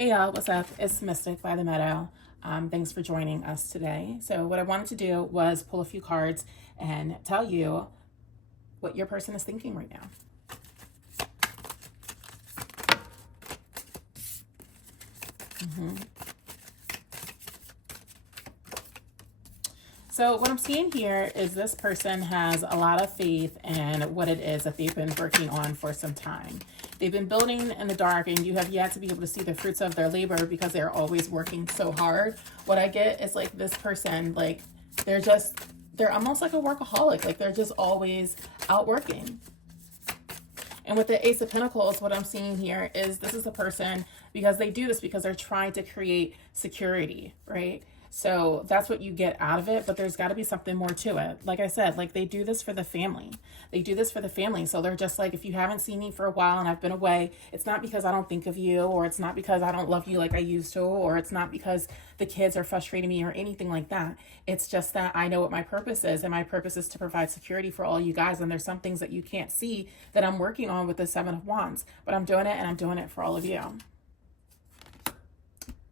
Hey y'all, what's up? It's Mystic by the Meadow. Thanks for joining us today. So what I wanted to do was pull a few cards and tell you what your person is thinking right now. So what I'm seeing here is this person has a lot of faith in what it is that they've been working on for some time. They've been building in the dark, and you have yet to be able to see the fruits of their labor because they're always working so hard. What I get is like this person, like they're almost like a workaholic. Like they're just always out working. And with the Ace of Pentacles, what I'm seeing here is this is a person, because they do this because they're trying to create security, right? So that's what you get out of it, but there's got to be something more to it. Like I said, like they do this for the family. They do this for the family. So they're just like, if you haven't seen me for a while and I've been away, it's not because I don't think of you, or it's not because I don't love you like I used to, or it's not because the kids are frustrating me or anything like that. It's just that I know what my purpose is, and my purpose is to provide security for all you guys. And there's some things that you can't see that I'm working on with the Seven of Wands, but I'm doing it, and I'm doing it for all of you.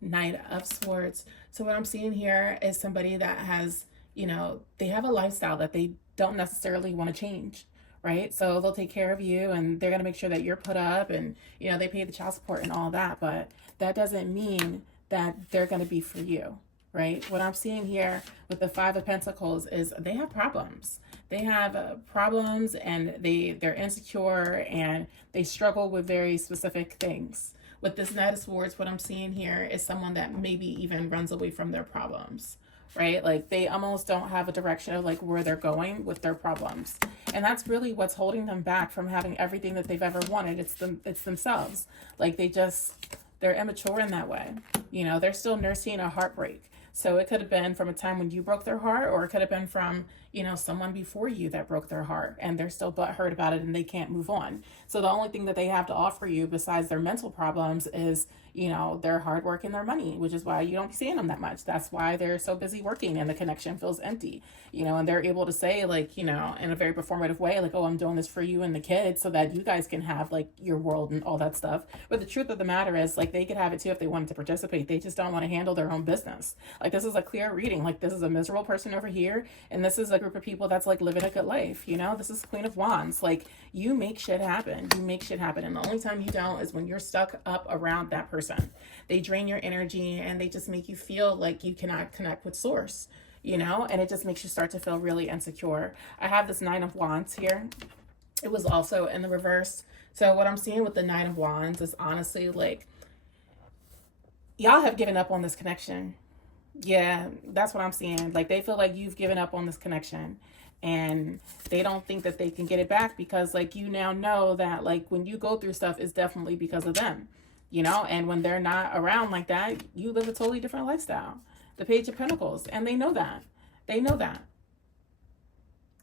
Knight of Swords. So what I'm seeing here is somebody that has, they have a lifestyle that they don't necessarily want to change, right? So they'll take care of you, and they're going to make sure that you're put up, and, they pay the child support and all that, but that doesn't mean that they're going to be for you, right? What I'm seeing here with the Five of Pentacles is they have problems. They have problems, and they're insecure, and they struggle with very specific things. With this Knight of Swords, what I'm seeing here is someone that maybe even runs away from their problems, right? Like they almost don't have a direction of like where they're going with their problems. And that's really what's holding them back from having everything that they've ever wanted. It's themselves. Like they're immature in that way. They're still nursing a heartbreak. So it could have been from a time when you broke their heart, or it could have been from, someone before you that broke their heart, and they're still butthurt about it and they can't move on. So the only thing that they have to offer you besides their mental problems is, their hard work and their money, which is why you don't be seeing them that much. That's why they're so busy working and the connection feels empty, and they're able to say like, in a very performative way, like, oh, I'm doing this for you and the kids so that you guys can have like your world and all that stuff. But the truth of the matter is like they could have it too if they wanted to participate. They just don't want to handle their own business. Like this is a clear reading. Like this is a miserable person over here, and this is a group of people that's like living a good life. This is Queen of Wands. Like you make shit happen. You make shit happen, and the only time you don't is when you're stuck up around that person. They drain your energy, and they just make you feel like you cannot connect with source, and it just makes you start to feel really insecure. I have this Nine of Wands here. It was also in the reverse. So what I'm seeing with the Nine of Wands is honestly like y'all have given up on this connection. Yeah, that's what I'm seeing. Like they feel like you've given up on this connection, and they don't think that they can get it back because like you now know that like when you go through stuff, it's definitely because of them, and when they're not around like that, you live a totally different lifestyle. The Page of Pentacles, and they know that. They know that.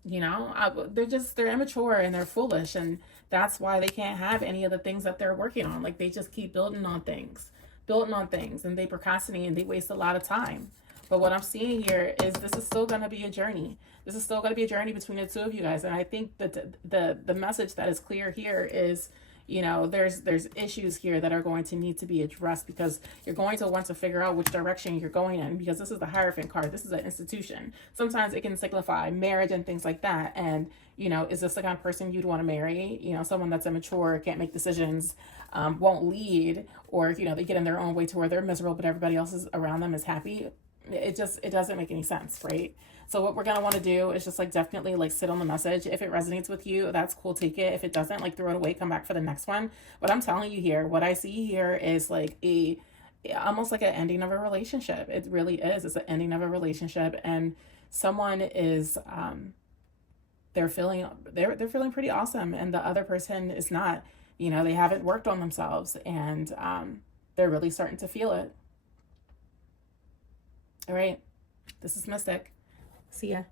They're immature and they're foolish, and that's why they can't have any of the things that they're working on. Like they just keep building on things, and they procrastinate and they waste a lot of time. But what I'm seeing here is this is still going to be a journey. This is still going to be a journey between the two of you guys. And I think that the message that is clear here is, there's issues here that are going to need to be addressed, because you're going to want to figure out which direction you're going in, because this is the Hierophant card. This is an institution. Sometimes it can signify marriage and things like that. And, is this the kind of person you'd want to marry? Someone that's immature, can't make decisions, won't lead, or, they get in their own way to where they're miserable, but everybody else is around them is happy. It doesn't make any sense, right? So what we're going to want to do is just like definitely like sit on the message. If it resonates with you, that's cool, take it. If it doesn't, like throw it away, come back for the next one. But I'm telling you here, what I see here is like almost like an ending of a relationship. It really is. It's an ending of a relationship, and someone is they're feeling pretty awesome, and the other person is not. They haven't worked on themselves, and they're really starting to feel it. All right, this is Mystic. See ya.